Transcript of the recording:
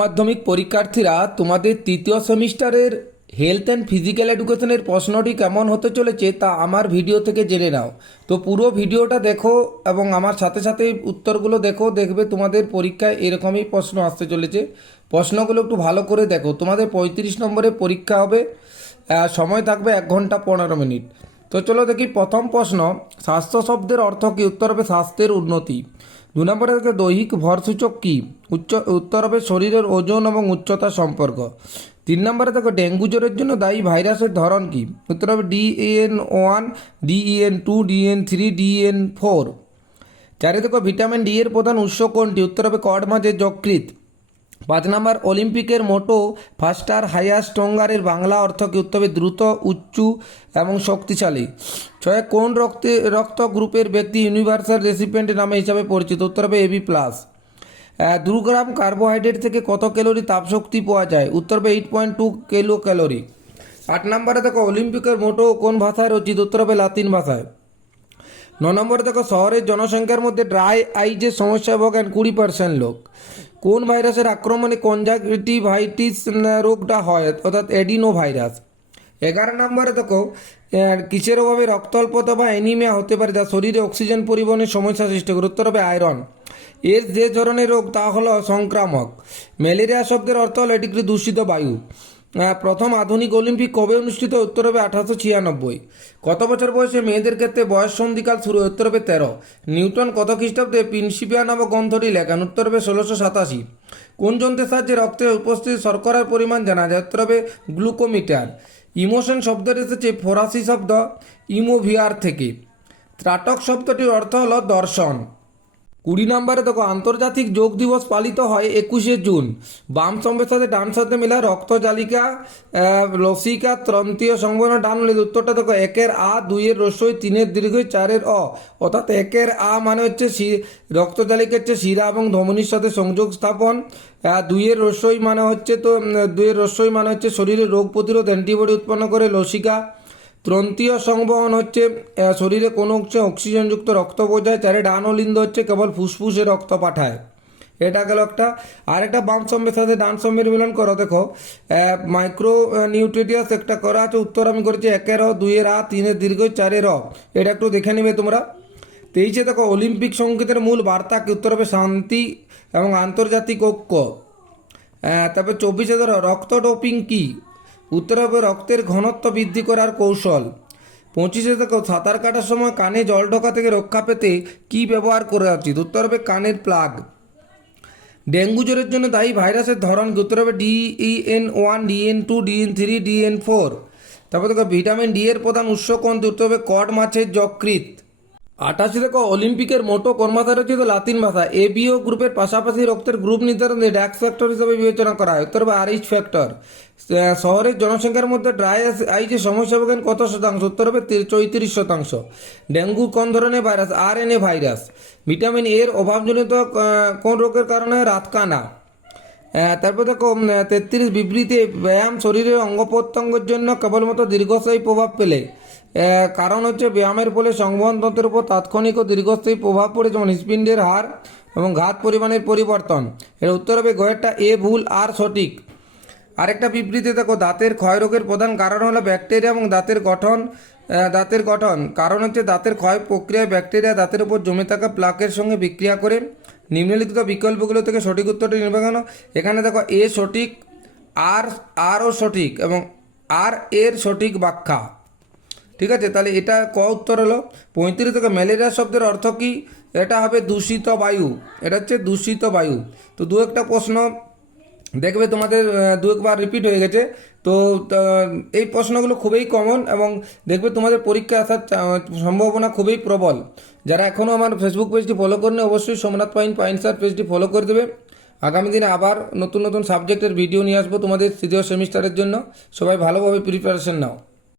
মাধ্যমিক পরীক্ষার্থীরা তোমাদের তৃতীয় সেমিস্টারের হেলথ অ্যান্ড ফিজিক্যাল এডুকেশনের প্রশ্নটি কেমন হতে চলেছে তা আমার ভিডিও থেকে জেনে নাও। তো পুরো ভিডিওটা দেখো এবং আমার সাথে সাথে উত্তরগুলো দেখো, দেখবে তোমাদের পরীক্ষায় এরকমই প্রশ্ন আসতে চলেছে। প্রশ্নগুলো একটু ভালো করে দেখো। তোমাদের পঁয়ত্রিশ নম্বরে পরীক্ষা হবে সময় থাকবে এক ঘণ্টা পনেরো মিনিট। তো চলো দেখি প্রথম প্রশ্ন, স্বাস্থ্য শব্দের অর্থ কী? উত্তর হবে স্বাস্থ্যের উন্নতি। দু নম্বরে দৈহিক ভরসূচক কী? উচ্চ, উত্তর হবে শরীরের ওজন এবং উচ্চতা সম্পর্ক। তিন নম্বরে দেখো ডেঙ্গু জ্বরের জন্য দায়ী ভাইরাসের ধরন কী? উত্তর হবে DN one DN two DN three DN four. চারে দেখো ভিটামিন ডি এর প্রধান উৎস কোনটি? উত্তর হবে কড মাঝে যকৃত পাঁচ নম্বর, অলিম্পিকের মোটো ফাস্টার হাইয়ার স্ট্রঙ্গারের বাংলা অর্থ কি উত্তর দ্রুত, উচ্চু এবং শক্তিশালী। ছয়, কোন রক্তে, রক্ত গ্রুপের ব্যক্তি ইউনিভার্সাল রেসিপিয়েন্ট নামে হিসাবে পরিচিত? উত্তর হবে এবি প্লাস দু গ্রাম কার্বোহাইড্রেট থেকে কত ক্যালোরি তাপশক্তি পাওয়া যায়? উত্তর হবে eight point two kilo calorie আট নম্বরে দেখো, অলিম্পিকের মোটো কোন ভাষায় রচিত? উত্তর হবে লাতিন ভাষায়। ন নম্বরে দেখো, শহরের জনসংখ্যার মধ্যে ড্রাই আইজের সমস্যা ভোগেন কুড়ি পার্সেন্ট লোক। কোন ভাইরাসের আক্রমণে কনজাক্টিভাইটিস রোগটা হয়? অর্থাৎ এডিনো ভাইরাস এগারো নম্বরে দেখো কিসের অভাবে রক্ত অল্পতা বা অ্যানিমিয়া হতে পারে? যা শরীরে অক্সিজেন পরিবহনের সমস্যা সৃষ্টি করে। উত্তর হবে আয়রন এর যে ধরনের রোগ, তা হলো সংক্রামক। ম্যালেরিয়া শব্দের অর্থ হলো এটি দূষিত বায়ু। প্রথম আধুনিক অলিম্পিক কবে অনুষ্ঠিত? উত্তর হবে আঠারোশো ছিয়ানব্বই। কত বছর বয়সে মেয়েদের ক্ষেত্রে বয়স সন্ধিকাল শুরু? উত্তর হবে তেরো। নিউটন কত খ্রিস্টাব্দে প্রিন্সিপিয়া নামক গ্রন্থটি লেখান? উত্তর হবে ষোলোশো সাতাশি। কোন যন্ত্রের সাহায্যে রক্তে উপস্থিত শর্করার পরিমাণ জানা যায়? উত্তর হবে গ্লুকোমিটার। ইমোশন শব্দটি এসেছে ফরাসি শব্দ ইমোভিয়ার থেকে। ত্রাটক শব্দটির অর্থ হলো দর্শন। কুড়ি নম্বরে দেখো আন্তর্জাতিক যোগ দিবস পালিত হয় একুশে জুন। বাম স্তম্ভের সাথে ডান সাথে মিলা রক্ত জালিকা আহ, লসিকা ত্রন্তীয় সংবহন ডান হলে উত্তরটা দেখো একের আ দুইয়ের রস্যই তিনের দীর্ঘ চারের অ। অর্থাৎ একের আ মানে হচ্ছে শি- রক্ত জালিকা হচ্ছে শিরা এবং ধমনির সাথে সংযোগ স্থাপন। দুইয়ের রস্যই মানে হচ্ছে তো দুইয়ের রস্যই মানে হচ্ছে শরীরে রোগ প্রতিরোধ অ্যান্টিবডি উৎপন্ন করে লসিকা। ত্রন্তীয় সংবহন হচ্ছে শরীরে কোনো অংশে অক্সিজেনযুক্ত রক্ত বোঝায় চারে ডান অলিন্দ হচ্ছে কেবল ফুসফুসে রক্ত পাঠায়। এটা গেল একটা আর একটা বাম স্তম্ভের সাথে ডান স্তম্ভের মিলন করো, দেখো। মাইক্রো নিউট্রিটিয়াস একটা করা আছে, উত্তর আমি করেছি একের দুইয়ের আ, তিনের দীর্ঘ, চারের এটা একটু দেখে নেবে তোমরা। তেইশে দেখো, অলিম্পিক সংগীতের মূল বার্তা কি? উত্তর হবে শান্তি এবং আন্তর্জাতিক ঐক্য। তারপর চব্বিশে ধরো, রক্ত ডোপিং কি? উত্তর হবে রক্তের ঘনত্ব বৃদ্ধি করার কৌশল। পঁচিশে দেখো সাঁতার কাটার সময় কানে জল ঢোকা থেকে রক্ষা পেতে কি ব্যবহার করা উচিত? উত্তর হবে কানের প্লাগ। ডেঙ্গু জ্বরের জন্য দায়ী ভাইরাসের ধরন? উত্তর হবে DN one DN two DN three DN four. তারপর দেখো, ভিটামিন ডি এর প্রধান উৎস কোন উত্তর হবে কড, মাছের যকৃত আঠাশে দেখো অলিম্পিকের মোটো কর্মধার রচিত লাতিন ভাষা। এবিও গ্রুপের পাশাপাশি রক্তের গ্রুপ নির্ধারণে ড্যাক্স ফ্যাক্টর হিসেবে বিবেচনা করা হয়। হবে আরইচ ফ্যাক্টর। শহরের জনসংখ্যার মধ্যে ড্রাই আইজে সমস্যা ভোগেন কত শতাংশ? উত্তর হবে চৌত্রিশ শতাংশ। ডেঙ্গু কোন ধরনের virus? R N A virus. Vitamin এর অভাবজনিত কোন রোগের কারণে রাতকানা? তারপর দেখো তেত্রিশ বিবৃতি, ব্যায়াম শরীরের অঙ্গ প্রত্যঙ্গের জন্য কেবলমাত্র দীর্ঘস্থায়ী প্রভাব পেলে। কারণ হচ্ছে ব্যায়ামের ফলে সংবহন তন্ত্রের উপর তাৎক্ষণিক ও দীর্ঘস্থায়ী প্রভাব পড়ে, যেমন হৃৎপিণ্ডের হার এবং ঘাত পরিমাণের পরিবর্তন। এর উত্তর হবে গয়েরটা এ ভুল আর সঠিক। আরেকটা বিবৃতি, দেখো, দাঁতের ক্ষয় রোগের প্রধান কারণ হলো ব্যাকটেরিয়া এবং দাঁতের গঠন দাঁতের গঠন। কারণ হচ্ছে দাঁতের ক্ষয় প্রক্রিয়ায় ব্যাকটেরিয়া দাঁতের উপর জমে থাকা প্লাকের সঙ্গে বিক্রিয়া করে নিম্নলিখিত বিকল্পগুলো থেকে সঠিক উত্তরটি নির্বাচন এখানে দেখো এ সঠিক, আর, আরও সঠিক এবং আর এর সঠিক ব্যাখ্যা। ঠিক আছে? তাহলে এটা ক উত্তর হলো? পঁয়ত্রিশ থেকে ম্যালেরিয়া শব্দের অর্থ কি? এটা হবে দূষিত বায়ু। এটা হচ্ছে দূষিত বায়ু। তো দু একটা প্রশ্ন দেখবে তোমাদের দু একবার রিপিট হয়ে গেছে। তো এই প্রশ্নগুলো খুবই কমন এবং দেখবে তোমাদের পরীক্ষা আসার সম্ভাবনা খুবই প্রবল। যারা এখনও আমার ফেসবুক পেজটি ফলো করেনি, অবশ্যই সোমনাথ পাইন পাইন স্যার পেজটি ফলো করে দেবে। আগামী দিনে আবার নতুন নতুন সাবজেক্টের ভিডিও নিয়ে আসব তোমাদের তৃতীয় সেমিস্টারের জন্য। সবাই ভালোভাবে প্রিপারেশন নাও।